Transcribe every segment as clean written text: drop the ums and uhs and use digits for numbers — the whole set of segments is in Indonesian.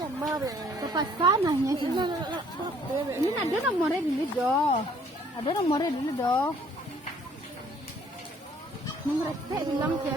Tepat sananya sih. Ini ada nomornya dulu doh. Ada nomornya dulu doh. Nomor saya bilang sih.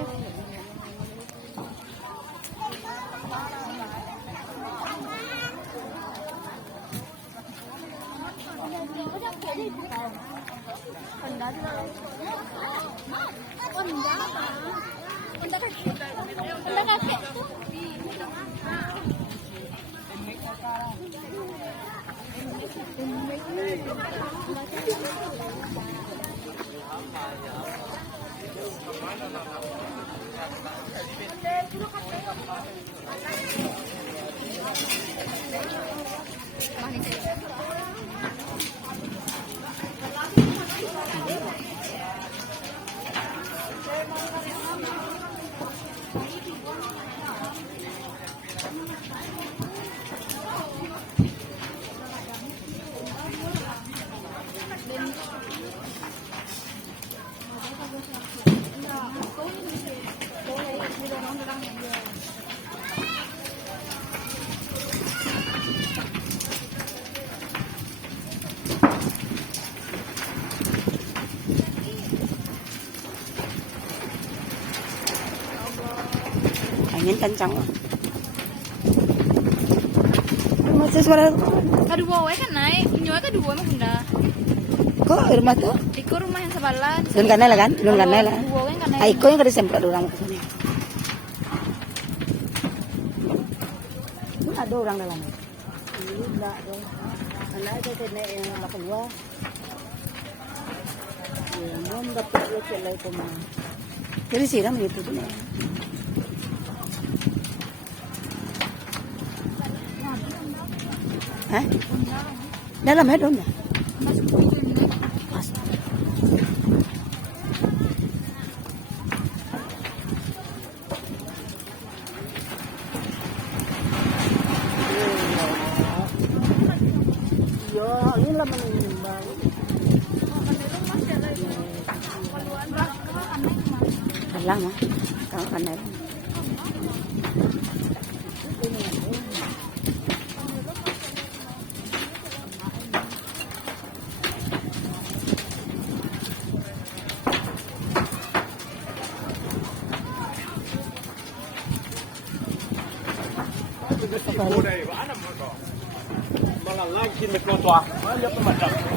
Angin kencang. Masih suara. Aduh, wow, kan naik. Nyawa tuh dua mah bunda. Kok rumah tuh? Iku rumah yang sebelah. Belum kanal kan? Belum kanal. Dua kan naik. Aiko yang kada semprot orang ke sini. Ada orang dalam. Ini enggak dong. Karena ada nenek yang lama keluar. Ya, mau dapat lo celai koma. Jadi siram itu tuh. Hah? Dalam ya dong ya? Iya, ini lah menimbang. Kalah mah, kalau kanal. Malah lagi mikro tua. Malah apa macam.